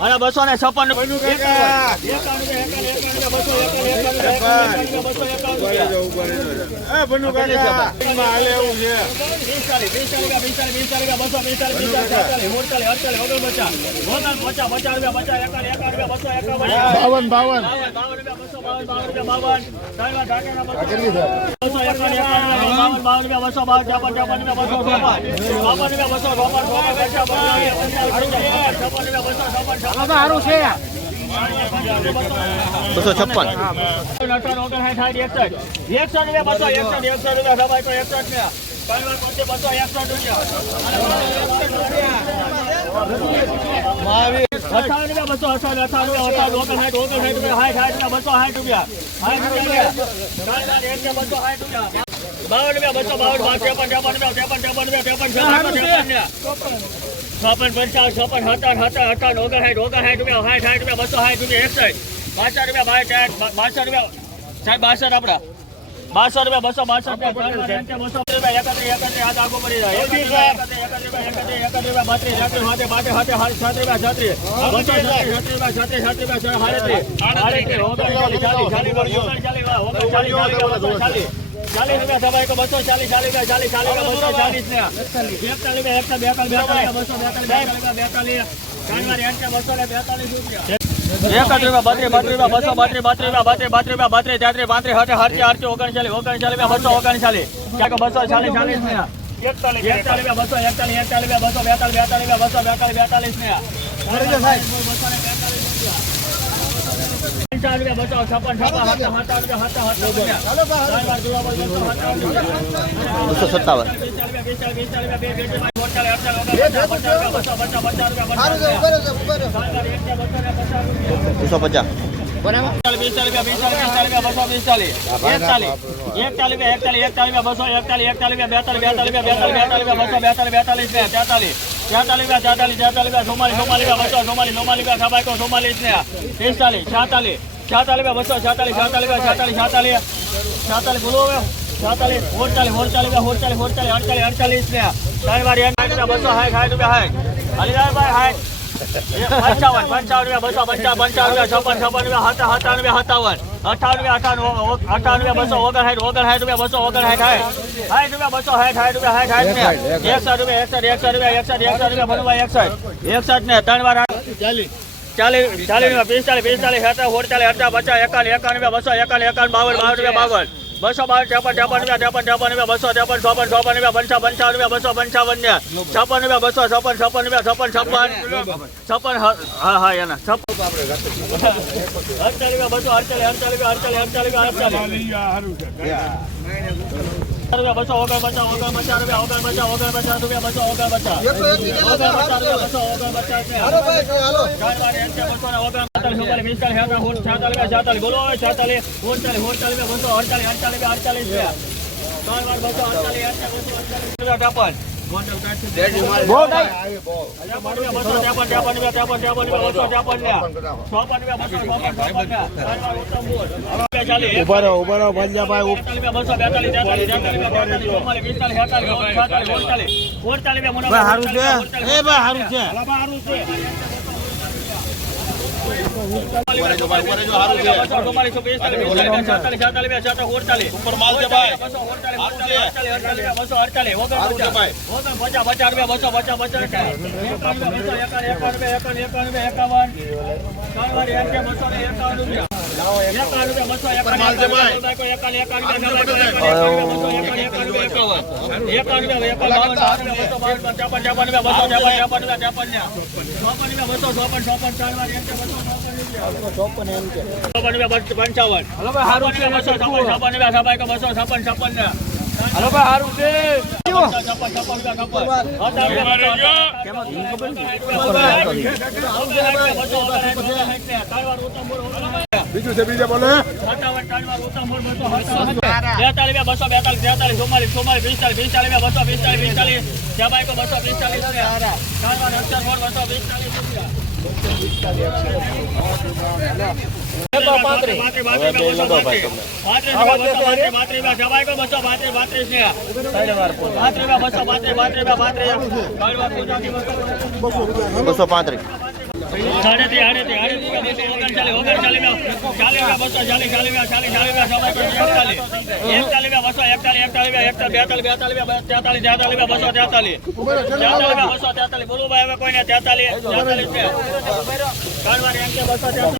અને બસો ને છપ્પન બનુ કાકા ઊભા છપ્પન ઊભા રહેજો. એ બનુ કાકા એમાં હાલે એવું છે. રૂપિયા બાવન બસો અઠાવન રૂપિયા બસો અઠાવન રૂપિયા અઠાવન ઓગણ સાઠ ઓગણ સાઠ રૂપિયા સાઠ સાઠ રૂપિયા બસો સાઠ રૂપિયા. બાવન રૂપિયા બસો બાવન ત્રેપન ત્રેપન રૂપિયા ત્રેપન ત્રેપન રૂપિયા ત્રેપન છપ્પન પંચાવન છપ્પન સત્તાવન સત્તાવન અઠાવન ઓગણ સાઠ ઓગણ સાઠ રૂપિયા સાઠ સાઠ રૂપિયા બસો સાઠ રૂપિયા એકસઠ બાસઠ રૂપિયા બાસઠ બાસઠ રૂપિયા. સાહેબ બાસઠ આપડા. બાસઠ રૂપિયા બસો બાસઠ રૂપિયા બસો રૂપિયા એકત્રીસ એકત્રીસ હાથ આગો પડી જાય એકત્રીસ એકત્રીસ એકત્રીસ રૂપિયા બત્રીસ ત્રેત્રીસ હાથે બાટે હાથે હાથ સાત રૂપિયા છત્રીસ બસો છત્રીસ રૂપિયા છત્રીસ સાત રૂપિયા સાડત્રીસ આડત્રીસ ઓગણચાલીસ ચાલીસ ઓગણચાલીસ રૂપિયા કો બસો ચાલીસ ચાલીસ રૂપિયા ચાલીસ ચાલીસ બસો ચાલીસ ને એકતાલીસ બેતાલીસ બેતાલીસ બસો બેતાલીસ બેતાલીસ બેતાલીસ જાન્યુઆરી અંતે બસો ને બેતાલીસ રૂપિયા એકત્રીસ રૂપિયા રૂપિયા બસો બત્રીસ બત્રીસ રૂપિયા બત્રીસ બત્રીસ રૂપિયા બત્રીસ, તેત્રીસ, પાંત્રીસ હટે ઓગણચાલીસ રૂપિયા બસો ઓગણચાલીસ. ક્યાંક બસો, ચાલીસ ચાલીસ ને? એકતાલીસ એકતાલીસ બસો, એકતાલીસ એકતાલીસ બસો, બેતાલીસ બેતાલીસ બસો, બેતાલીસ બેતાલીસ ને બસો ને બેતાલીસ રૂપિયા પંચાવન રૂપિયા બસો છપ્પન છપ્પન સત્તાવન બસો પચાસ સત્તાવન રૂપિયા ત્રણ વાર જોવા પડે બસો સત્તાવન રૂપિયા. બસો બે બસો પચાસ છાતાલીસ બોલો હવે. છાતાલીસ ઓડતાલીસ ઓડતાલીસ ઓડતાલીસ ઓડતાલીસ અડતાલીસ અડતાલીસ ને. ત્રણ વાર રૂપિયા બસો સાઠ સાઠ રૂપિયા સાઠ હરિભાઈ સાઠ પંચાવન પંચાવન રૂપિયા બસો પંચાવન પંચાવન રૂપિયા છપ્પન છપ્પન રૂપિયા હતા સત્તાવન રૂપિયા સત્તાવન. અઠાવન રૂપિયા અઠાવન અઠાવન રૂપિયા બસો ઓગણ સાઠ ઓગણ સાઠ રૂપિયા બસો ઓગણ સાઠ રૂપિયા બસો સાઠ સાઠ રૂપિયા સાઠ સાઠ ને. એકસઠ રૂપિયા એકસઠ એકસઠ રૂપિયા એકસઠ એકસઠ રૂપિયા ભણવા એકસઠ. એકસઠ ને ત્રણ વાર ચાલીસ ચાલીસ રૂપિયા, પિસ્તાલીસ પિસ્તાલીસ સત્તા ઓડતાલીસ અડતા પચાસ, એકાવન એકાવન બસો, એકાવન એકાવન, બાવન બાવન બાવન. બસો, બાવન, ત્રેપન ત્રેપન રૂપિયા બસો, ત્રેપન, ચોપન ચોપન રૂપિયા પંચાવન બસો, પંચાવન ને. છપ્પન બસો, છપ્પન છપ્પન રૂપિયા, છપ્પન છપ્પન. હા હા એના. છપ્પન. અડતાલીસ રૂપિયા રૂપિયા બસો ઓગણ પચાસ ઓગણ પચાસ રૂપિયા ઓગણ પચાસ ઓગણ પચાસ રૂપિયા બસો ઓગણ પચાસ ઓગણ પચાસ રૂપિયા બસો ઓગણ અડતાલીસ ત્રણ વાર બસો અડતાલીસ અડતાલીસ ઊભા રહો ઊભા રહો ભાઈ સારું છે એ ભાઈ સારું છે પંચાવન બસો છપ્પન એકાવન ને હાલો ભાઈ સારું છે. બીજું છે, બીજે બોલે? બેતાલીસ બસો બેતાલીસ તેતાલીસ ચુમ્માલીસ બસો પિસ્તાલીસ પિસ્તાલીસ જમાઈ તો બસો બસો પાંત્રીસ. ત્યાતાલીસ બોલો ભાઈ હવે કોઈને ત્યાતાલીસ ત્યાતાલીસ છે.